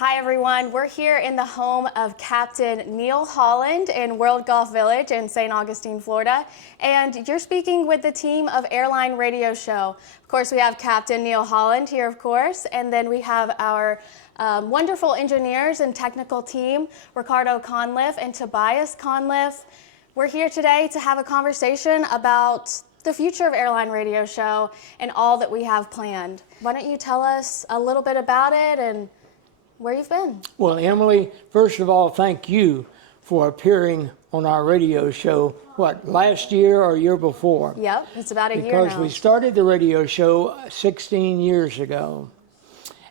Hi everyone, we're here in the home of Captain Neal Holland in World Golf Village in St. Augustine, Florida. And you're speaking with the team of Airline Radio Show. Of course, we have Captain Neal Holland here, of course, and then we have our wonderful engineers and technical team, Ricardo Conliffe and Tobias Conliffe. We're here today to have a conversation about the future of Airline Radio Show and all that we have planned. Why don't you tell us a little bit about it and where you've been? Well, Emily, first of all, thank you for appearing on our radio show, last year or year before? Yep, it's about a year now. Because we started the radio show 16 years ago.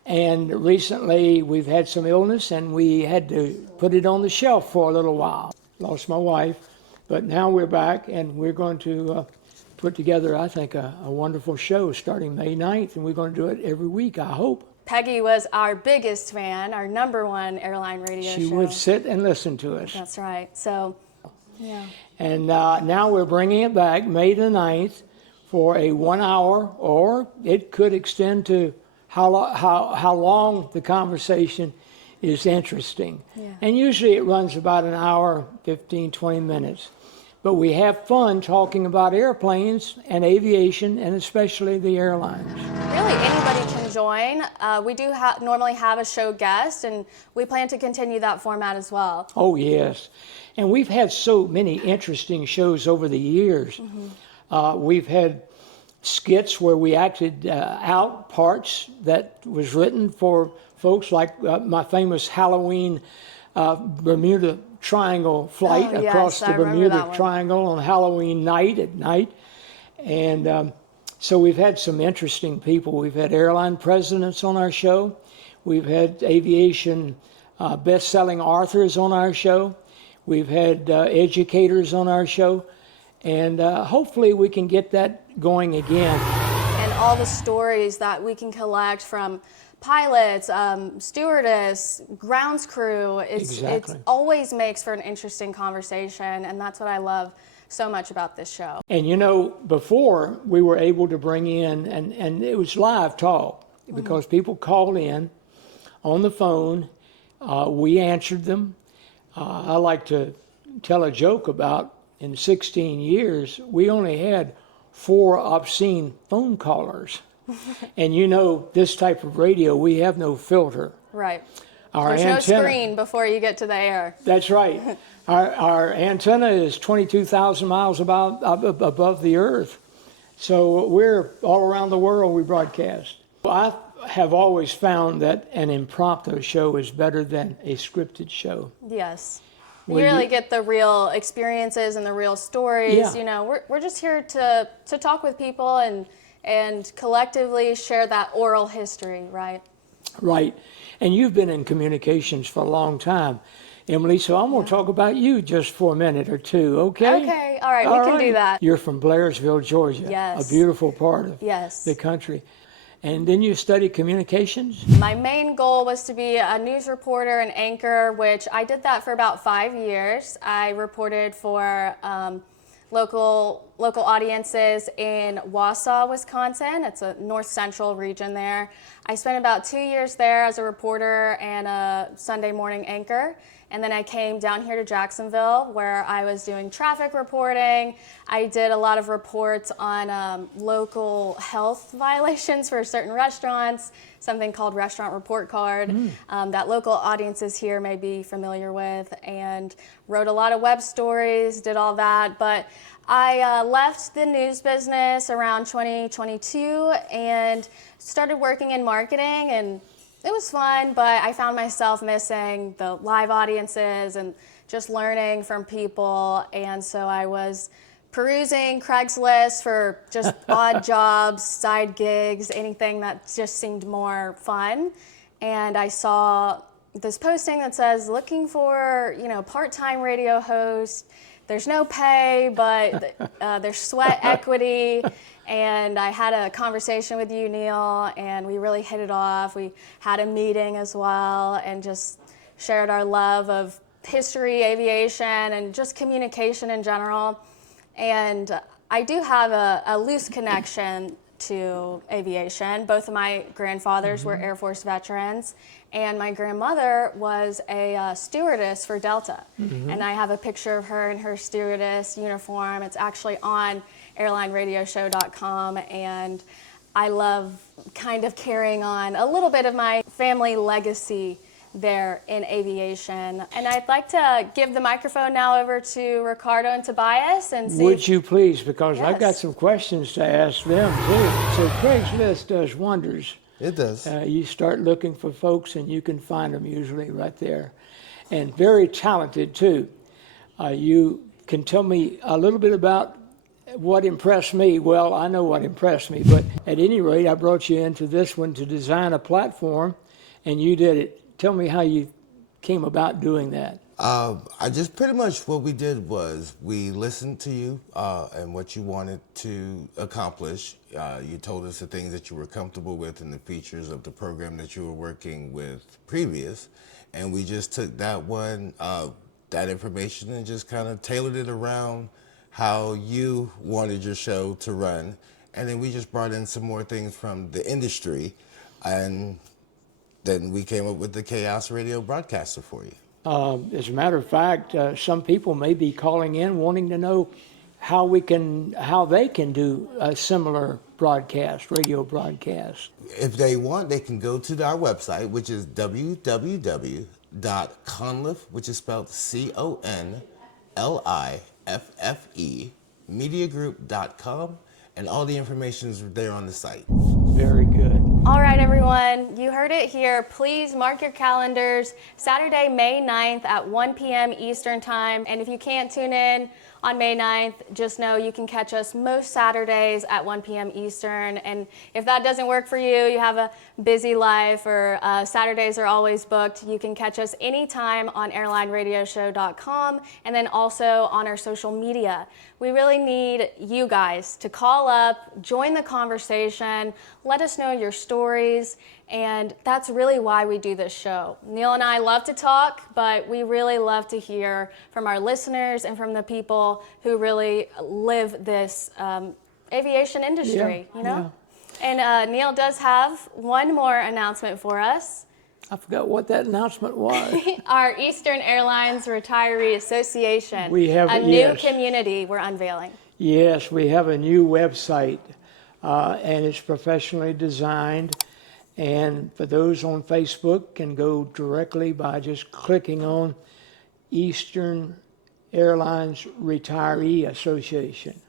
And recently we've had some illness and we had to put it on the shelf for a little while. Lost my wife, but now we're back and we're going to put together, I think, a wonderful show starting May 9th, and we're going to do it every week, I hope. Peggy was our biggest fan, our #1 airline radio show. She would sit and listen to us. That's right. So, yeah. And now we're bringing it back May the 9th for a 1 hour, or it could extend to how long the conversation is interesting. Yeah. And usually it runs about an hour, 15, 20 minutes. But we have fun talking about airplanes and aviation, and especially the airlines. Really, anybody can join. We do normally have a show guest, and we plan to continue that format as well. Oh, yes. And we've had so many interesting shows over the years. Mm-hmm. We've had skits where we acted out parts that was written for folks, like my famous Halloween Bermuda Triangle flight across the Bermuda Triangle on Halloween night at night. And so we've had some interesting people. We've had airline presidents on our show. We've had aviation best-selling authors on our show. We've had educators on our show. And hopefully we can get that going again. And all the stories that we can collect from pilots, stewardess, grounds crew, it always makes for an interesting conversation, and that's what I love so much about this show. And you know, before we were able to bring in, and it was live talk, because people called in on the phone, we answered them. I like to tell a joke about, in 16 years, we only had 4 obscene phone callers. And you know, this type of radio, we have no filter. Right. There's no screen before you get to the air. That's right. Our antenna is 22,000 miles above the earth. So we're all around the world, we broadcast. I have always found that an impromptu show is better than a scripted show. Yes. You really get the real experiences and the real stories. Yeah. You know, we're just here to talk with people and collectively share that oral history, right? Right. And you've been in communications for a long time, Emily, so I'm going to talk about you just for a minute or two, okay? Okay. All right, we can do that. You're from Blairsville, Georgia. Yes. A beautiful part of the country. And then you studied communications? My main goal was to be a news reporter and anchor, which I did that for about 5 years. I reported for local audiences in Wausau, Wisconsin. It's a north central region there. I spent about 2 years there as a reporter and a Sunday morning anchor. And then I came down here to Jacksonville, where I was doing traffic reporting. I did a lot of reports on local health violations for certain restaurants, something called Restaurant Report Card, that local audiences here may be familiar with, and wrote a lot of web stories, did all that. But I left the news business around 2022 and started working in marketing, and it was fun, but I found myself missing the live audiences and just learning from people. And so I was perusing Craigslist for just odd jobs, side gigs, anything that just seemed more fun. And I saw this posting that says, looking for, part-time radio host. There's no pay, but there's sweat equity. And I had a conversation with you, Neal, and we really hit it off. We had a meeting as well and just shared our love of history, aviation, and just communication in general. And I do have a loose connection to aviation. Both of my grandfathers were Air Force veterans, And my grandmother was a stewardess for Delta. And I have a picture of her in her stewardess uniform. It's actually on airlineradioshow.com. And I love kind of carrying on a little bit of my family legacy there in aviation. And I'd like to give the microphone now over to Ricardo and Tobias and see. Would you please, because I've got Yes. some questions to ask them too. So Craigslist does wonders. It does. You start looking for folks and you can find them usually right there. And very talented too. You can tell me a little bit about what impressed me. Well, I know what impressed me, but at any rate, I brought you into this one to design a platform and you did it. Tell me how you came about doing that. I just pretty much what we did was we listened to you and what you wanted to accomplish. You told us the things that you were comfortable with and the features of the program that you were working with previous. And we just took that one, that information and just kind of tailored it around how you wanted your show to run. And then we just brought in some more things from the industry. And then we came up with the Chaos Radio broadcaster for you. As a matter of fact, some people may be calling in wanting to know how they can do a similar broadcast, radio broadcast. If they want, they can go to our website, which is www.conliffe, which is spelled CONLIFFE, mediagroup.com, and all the information is there on the site. Very good. All right, everyone, you heard it here. Please mark your calendars, Saturday, May 9th at 1 p.m. Eastern Time. And if you can't tune in on May 9th, just know you can catch us most Saturdays at 1 p.m. Eastern. And if that doesn't work for you, you have a busy life or Saturdays are always booked, you can catch us anytime on airlineradioshow.com and then also on our social media. We really need you guys to call up, join the conversation, let us know your stories, and that's really why we do this show. Neal and I love to talk, but we really love to hear from our listeners and from the people who really live this aviation industry, you know? Yeah. And Neal does have one more announcement for us. I forgot what that announcement was. Our Eastern Airlines Retiree Association. We have a new community we're unveiling. Yes, we have a new website, and it's professionally designed. And for those on Facebook, can go directly by just clicking on Eastern Airlines Retiree Association.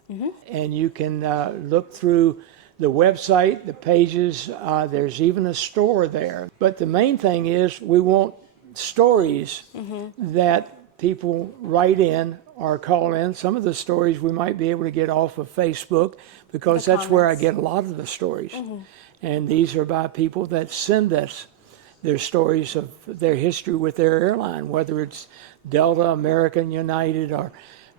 And you can look through the website, the pages, there's even a store there. But the main thing is we want stories that people write in or call in. Some of the stories we might be able to get off of Facebook because that's where I get a lot of the stories. And these are by people that send us their stories of their history with their airline, whether it's Delta, American, United, or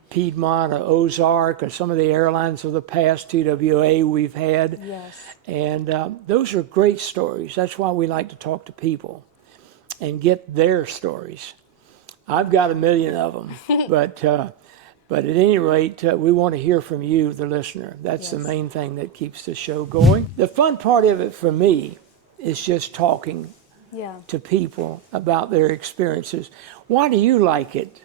Piedmont or Ozark or some of the airlines of the past, TWA we've had. Yes. And those are great stories. That's why we like to talk to people and get their stories. I've got a million of them, but at any rate, we want to hear from you, the listener. That's the main thing that keeps the show going. The fun part of it for me is just talking to people about their experiences. Why do you like it,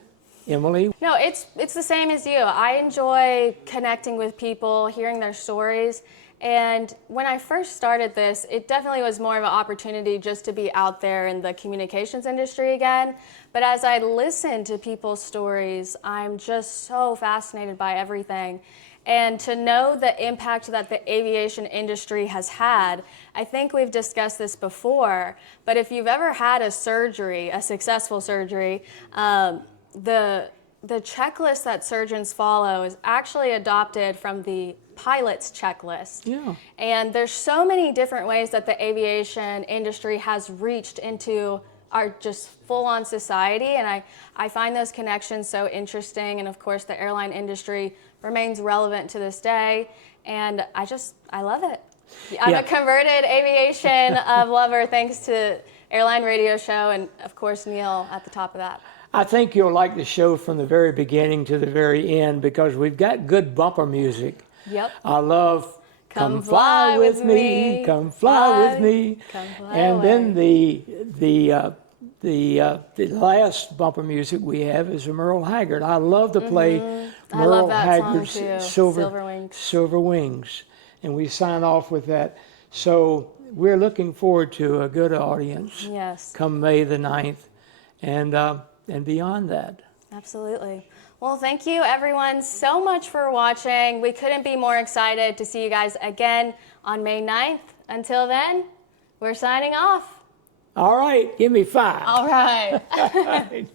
Emily? No, it's the same as you. I enjoy connecting with people, hearing their stories. And when I first started this, it definitely was more of an opportunity just to be out there in the communications industry again. But as I listen to people's stories, I'm just so fascinated by everything. And to know the impact that the aviation industry has had, I think we've discussed this before, but if you've ever had a surgery, a successful surgery, the checklist that surgeons follow is actually adopted from the pilot's checklist. Yeah. And there's so many different ways that the aviation industry has reached into our just full-on society, and I find those connections so interesting. And of course, the airline industry remains relevant to this day, and I love it. I'm a converted aviation lover thanks to Airline Radio Show, and of course, Neal at the top of that. I think you'll like the show from the very beginning to the very end because we've got good bumper music. Yep. I love Come fly with me, come fly with me. Come fly And then away. the last bumper music we have is a Merle Haggard. I love to play I love Merle that song Haggard's too, Silver Silver Wings. Silver Wings, and we sign off with that. So we're looking forward to a good audience Yes, come May the 9th, and beyond that. absolutely. Well, thank you everyone so much for watching. We couldn't be more excited to see you guys again on May 9th. Until then, we're signing off. All right, give me 5. All right.